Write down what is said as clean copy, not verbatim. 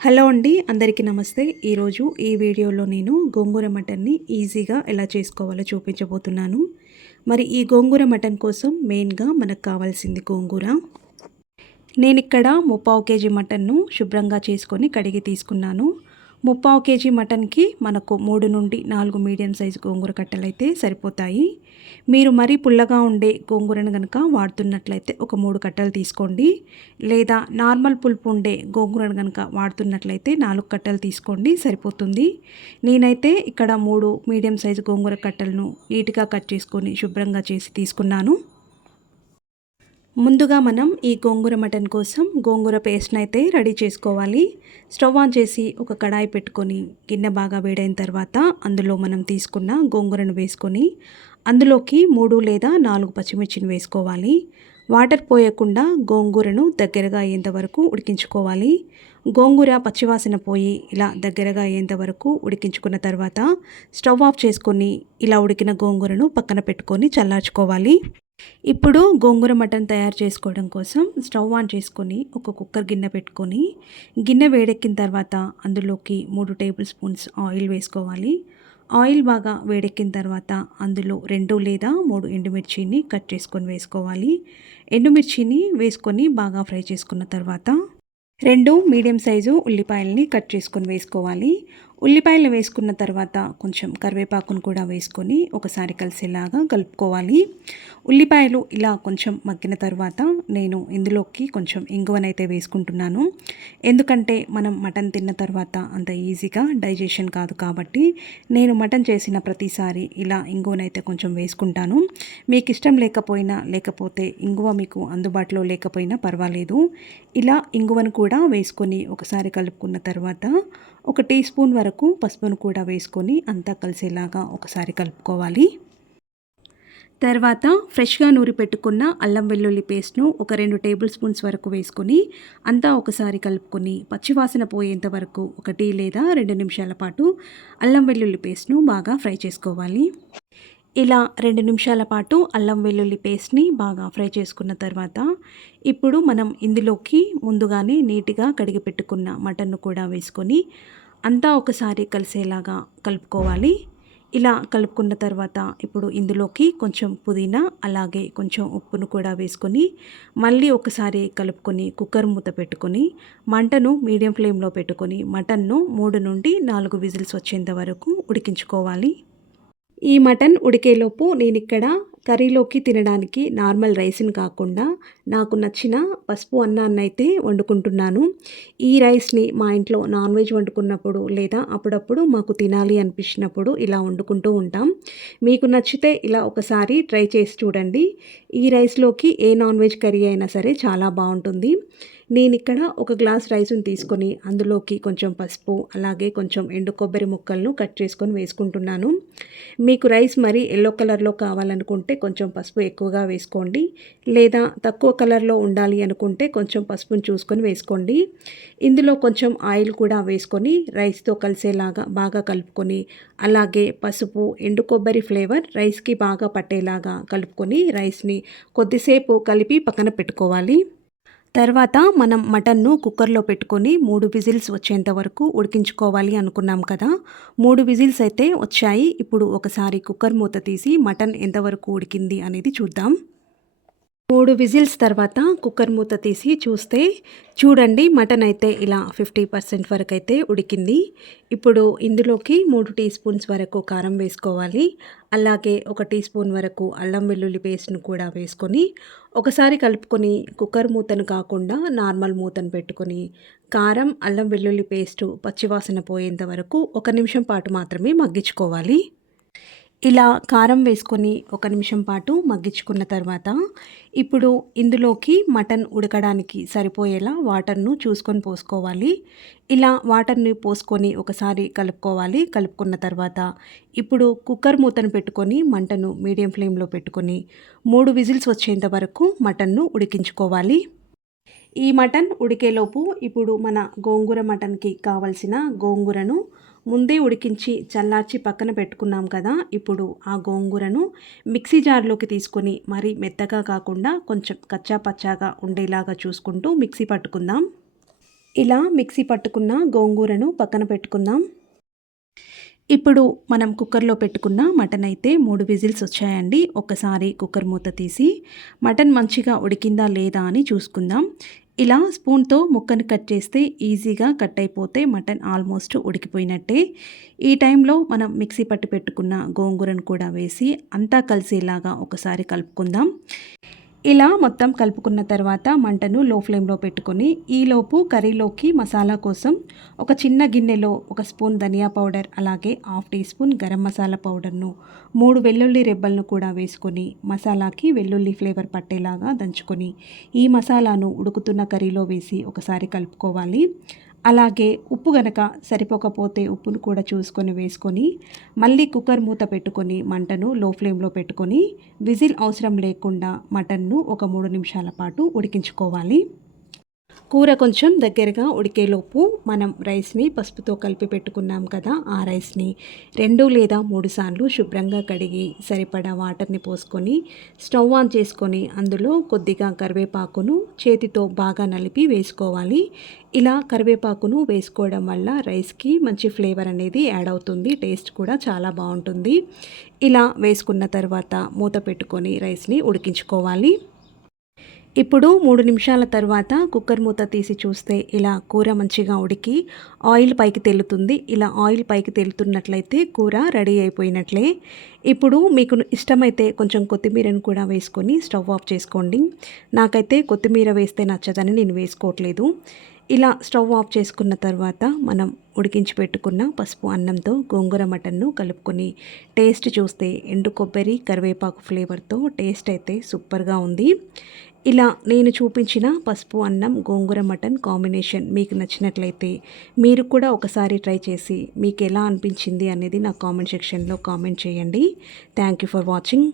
Hello అండి, అందరికీ నమస్తే. ఈరోజు ఈ వీడియోలో నేను గోంగూర మటన్ని ఈజీగా ఎలా చేసుకోవాలో చూపించబోతున్నాను. మరి ఈ గోంగూర మటన్ కోసం మెయిన్గా మనకు కావాల్సింది గోంగూర. నేనిక్కడ 3/4 కేజీ మటన్ను శుభ్రంగా చేసుకొని కడిగి తీసుకున్నాను. 3/4 కేజీ మటన్కి మనకు 3 నుండి 4 మీడియం సైజు గోంగూర కట్టలు అయితే సరిపోతాయి. మీరు మరీ పుల్లగా ఉండే గోంగూరను కనుక వాడుతున్నట్లయితే ఒక 3 కట్టలు తీసుకోండి. లేదా నార్మల్ పులుపు ఉండే గోంగూరను కనుక వాడుతున్నట్లయితే 4 కట్టలు తీసుకోండి, సరిపోతుంది. నేనైతే ఇక్కడ 3 మీడియం సైజు గోంగూర కట్టలను నీట్గా కట్ చేసుకొని శుభ్రంగా చేసి తీసుకున్నాను. ముందుగా మనం ఈ గోంగూర మటన్ కోసం గోంగూర పేస్ట్ని అయితే రెడీ చేసుకోవాలి. స్టవ్ ఆన్ చేసి ఒక కడాయి పెట్టుకొని గిన్నె బాగా వేడైన తర్వాత అందులో మనం తీసుకున్న గోంగూరను వేసుకొని అందులోకి 3 లేదా 4 పచ్చిమిర్చిని వేసుకోవాలి. వాటర్ పోయకుండా గోంగూరను దగ్గరగా అయ్యేంత వరకు ఉడికించుకోవాలి. గోంగూర పచ్చివాసన పోయి ఇలా దగ్గరగా అయ్యేంత వరకు ఉడికించుకున్న తర్వాత స్టవ్ ఆఫ్ చేసుకొని ఇలా ఉడికిన గోంగూరను పక్కన పెట్టుకొని చల్లార్చుకోవాలి. ఇప్పుడు గోంగూర మటన్ తయారు చేసుకోవడం కోసం స్టవ్ ఆన్ చేసుకొని ఒక కుక్కర్ గిన్నె పెట్టుకొని గిన్నె వేడెక్కిన తర్వాత అందులోకి 3 టేబుల్ స్పూన్స్ ఆయిల్ వేసుకోవాలి. ఆయిల్ బాగా వేడెక్కిన తర్వాత అందులో 2 లేదా 3 ఎండుమిర్చిని కట్ చేసుకొని వేసుకోవాలి. ఎండుమిర్చిని వేసుకొని బాగా ఫ్రై చేసుకున్న తర్వాత 2 మీడియం సైజు ఉల్లిపాయలని కట్ చేసుకొని వేసుకోవాలి. ఉల్లిపాయలు వేసుకున్న తర్వాత కొంచెం కరివేపాకును కూడా వేసుకొని ఒకసారి కలిసేలాగా కలుపుకోవాలి. ఉల్లిపాయలు ఇలా కొంచెం మగ్గిన తర్వాత నేను ఇందులోకి కొంచెం ఇంగువనైతే వేసుకుంటున్నాను. ఎందుకంటే మనం మటన్ తిన్న తర్వాత అంత ఈజీగా డైజెషన్ కాదు కాబట్టి నేను మటన్ చేసిన ప్రతిసారి ఇలా ఇంగువనైతే కొంచెం వేసుకుంటాను. మీకు ఇష్టం లేకపోతే ఇంగువ మీకు అందుబాటులో లేకపోయినా పర్వాలేదు. ఇలా ఇంగువను కూడా వేసుకొని ఒకసారి కలుపుకున్న తర్వాత 1 టీ స్పూన్ వరకు పసుపును కూడా వేసుకొని అంతా కలిసేలాగా ఒకసారి కలుపుకోవాలి. తర్వాత ఫ్రెష్గా నూరి పెట్టుకున్న అల్లం వెల్లుల్లి పేస్ట్ను ఒక 2 టేబుల్ స్పూన్స్ వరకు వేసుకొని అంతా ఒకసారి కలుపుకొని పచ్చివాసన పోయేంత వరకు 1 లేదా 2 నిమిషాల పాటు అల్లం వెల్లుల్లి పేస్ట్ను బాగా ఫ్రై చేసుకోవాలి. ఇలా 2 నిమిషాల పాటు అల్లం వెల్లుల్లి పేస్ట్ని బాగా ఫ్రై చేసుకున్న తర్వాత ఇప్పుడు మనం ఇందులోకి ముందుగానే నీట్గా కడిగి పెట్టుకున్న మటన్ను కూడా వేసుకొని అంతా ఒకసారి కలిసేలాగా కలుపుకోవాలి. ఇలా కలుపుకున్న తర్వాత ఇప్పుడు ఇందులోకి కొంచెం పుదీనా అలాగే కొంచెం ఉప్పును కూడా వేసుకొని మళ్ళీ ఒకసారి కలుపుకొని కుక్కర్ మూత పెట్టుకొని మంటను మీడియం ఫ్లేమ్లో పెట్టుకొని మటన్ను 3 నుండి 4 విజిల్స్ వచ్చేంత వరకు ఉడికించుకోవాలి. ఈ మటన్ ఉడికేలోపు నేను ఇక్కడ కర్రీలోకి తినడానికి నార్మల్ రైస్ని కాకుండా నాకు నచ్చిన పసుపు అన్నాన్ని అయితే వండుకుంటున్నాను. ఈ రైస్ని మా ఇంట్లో నాన్ వెజ్ వండుకున్నప్పుడు లేదా అప్పుడప్పుడు మాకు తినాలి అనిపించినప్పుడు ఇలా వండుకుంటూ ఉంటాం. మీకు నచ్చితే ఇలా ఒకసారి ట్రై చేసి చూడండి. ఈ రైస్లోకి ఏ నాన్ వెజ్ కర్రీ అయినా సరే చాలా బాగుంటుంది. నేను ఇక్కడ ఒక గ్లాస్ రైస్ని తీసుకొని అందులోకి కొంచెం పసుపు అలాగే కొంచెం ఎండు కొబ్బరి ముక్కలను కట్ చేసుకొని వేసుకుంటున్నాను. మీకు రైస్ మరి ఎల్లో కలర్లో కావాలనుకుంటే కొంచెం పసుపు ఎక్కువగా వేసుకోండి. లేదా తక్కువ కలర్లో ఉండాలి అనుకుంటే కొంచెం పసుపును చూసుకొని వేసుకోండి. ఇందులో కొంచెం ఆయిల్ కూడా వేసుకొని రైస్తో కలిసేలాగా బాగా కలుపుకొని అలాగే పసుపు ఎండు కొబ్బరి ఫ్లేవర్ రైస్కి బాగా పట్టేలాగా కలుపుకొని రైస్ని కొద్దిసేపు కలిపి పక్కన పెట్టుకోవాలి. తర్వాత మనం మటన్ను కుక్కర్లో పెట్టుకొని 3 విజిల్స్ వచ్చేంత వరకు ఉడికించుకోవాలి అనుకున్నాం కదా. 3 విజిల్స్ అయితే వచ్చాయి. ఇప్పుడు ఒకసారి కుక్కర్ మూత తీసి మటన్ ఎంతవరకు ఉడికింది అనేది చూద్దాం. 3 విజిల్స్ తర్వాత కుక్కర్ మూత తీసి చూస్తే చూడండి మటన్ అయితే ఇలా 50% వరకు అయితే ఉడికింది. ఇప్పుడు ఇందులోకి 3 టీ స్పూన్స్ వరకు కారం వేసుకోవాలి. అలాగే 1 టీ స్పూన్ వరకు అల్లం వెల్లుల్లి పేస్ట్ను కూడా వేసుకొని ఒకసారి కలుపుకొని కుక్కర్ మూతను కాకుండా నార్మల్ మూతను పెట్టుకొని కారం అల్లం వెల్లుల్లి పేస్టు పచ్చివాసన పోయేంత వరకు 1 నిమిషం పాటు మాత్రమే మగ్గించుకోవాలి. ఇలా కారం వేసుకొని 1 నిమిషం పాటు మగ్గించుకున్న తర్వాత ఇప్పుడు ఇందులోకి మటన్ ఉడకడానికి సరిపోయేలా వాటర్ను చూసుకొని పోసుకోవాలి. ఇలా వాటర్ని పోసుకొని ఒకసారి కలుపుకోవాలి. కలుపుకున్న తర్వాత ఇప్పుడు కుక్కర్ మూతను పెట్టుకొని మంటను మీడియం ఫ్లేమ్లో పెట్టుకొని 3 విజిల్స్ వచ్చేంత వరకు మటన్ను ఉడికించుకోవాలి. ఈ మటన్ ఉడికేలోపు ఇప్పుడు మన గోంగూర మటన్కి కావలసిన గోంగూరను ముందే ఉడికించి చల్లార్చి పక్కన పెట్టుకున్నాం కదా. ఇప్పుడు ఆ గోంగూరను మిక్సీ జార్లోకి తీసుకొని మరి మెత్తగా కాకుండా కొంచెం కచ్చా పచ్చాగా ఉండేలాగా చూసుకుంటూ మిక్సీ పట్టుకుందాం. ఇలా మిక్సీ పట్టుకున్న గోంగూరను పక్కన పెట్టుకుందాం. ఇప్పుడు మనం కుక్కర్లో పెట్టుకున్న మటన్ అయితే 3 విజిల్స్ వచ్చాయండి. ఒక్కసారి కుక్కర్ మూత తీసి మటన్ మంచిగా ఉడికిందా లేదా అని చూసుకుందాం. ఇలా స్పూన్తో ముక్కను కట్ చేస్తే ఈజీగా కట్ అయిపోతే మటన్ ఆల్మోస్ట్ ఉడికిపోయినట్టే. ఈ టైంలో మనం మిక్సీ పట్టి పెట్టుకున్న గోంగూరను కూడా వేసి అంతా కలిసేలాగా ఒకసారి కలుపుకుందాం. ఇలా మొత్తం కలుపుకున్న తర్వాత మంటను లో ఫ్లేమ్లో పెట్టుకొని ఈలోపు కర్రీలోకి మసాలా కోసం ఒక చిన్న గిన్నెలో 1 స్పూన్ ధనియా పౌడర్, అలాగే 1/2 టీ స్పూన్ గరం మసాలా పౌడర్ను, 3 వెల్లుల్లి రెబ్బలను కూడా వేసుకొని మసాలాకి వెల్లుల్లి ఫ్లేవర్ పట్టేలాగా దంచుకొని ఈ మసాలాను ఉడుకుతున్న కర్రీలో వేసి ఒకసారి కలుపుకోవాలి. అలాగే ఉప్పు గనక సరిపోకపోతే ఉప్పును కూడా చూసుకొని వేసుకొని మళ్ళీ కుక్కర్ మూత పెట్టుకొని మంటను లో ఫ్లేమ్లో పెట్టుకొని విజిల్ అవసరం లేకుండా మటన్ను ఒక 3 నిమిషాల పాటు ఉడికించుకోవాలి. కూర కొంచెం దగ్గరగా ఉడికేలోపు మనం రైస్ని పసుపుతో కలిపి పెట్టుకున్నాం కదా, ఆ రైస్ని 2 లేదా 3 సార్లు శుభ్రంగా కడిగి సరిపడా వాటర్ని పోసుకొని స్టవ్ ఆన్ చేసుకొని అందులో కొద్దిగా కరివేపాకును చేతితో బాగా నలిపి వేసుకోవాలి. ఇలా కరివేపాకును వేసుకోవడం వల్ల రైస్కి మంచి ఫ్లేవర్ అనేది యాడ్ అవుతుంది, టేస్ట్ కూడా చాలా బాగుంటుంది. ఇలా వేసుకున్న తర్వాత మూత పెట్టుకొని రైస్ని ఉడికించుకోవాలి. ఇప్పుడు 3 నిమిషాల తర్వాత కుక్కర్ మూత తీసి చూస్తే ఇలా కూర మంచిగా ఉడికి ఆయిల్ పైకి తేలుతుంది. ఇలా ఆయిల్ పైకి తేలుతున్నట్లయితే కూర రెడీ అయిపోయినట్లే. ఇప్పుడు మీకు ఇష్టమైతే కొంచెం కొత్తిమీరను కూడా వేసుకొని స్టవ్ ఆఫ్ చేసుకోండి. నాకైతే కొత్తిమీర వేస్తే నచ్చదని నేను వేసుకోవట్లేదు. ఇలా స్టవ్ ఆఫ్ చేసుకున్న తర్వాత మనం ఉడికించి పెట్టుకున్న పసుపు అన్నంతో గోంగూర మటన్ను కలుపుకొని టేస్ట్ చూస్తే ఎండు కొబ్బరి కరివేపాకు ఫ్లేవర్తో టేస్ట్ అయితే సూపర్గా ఉంది. ఇలా నేను చూపించిన పసుపు అన్నం గోంగూర మటన్ కాంబినేషన్ మీకు నచ్చినట్లయితే మీరు కూడా ఒకసారి ట్రై చేసి మీకు ఎలా అనిపించింది అనేది నా కామెంట్ సెక్షన్లో కామెంట్ చేయండి. Thank you for watching.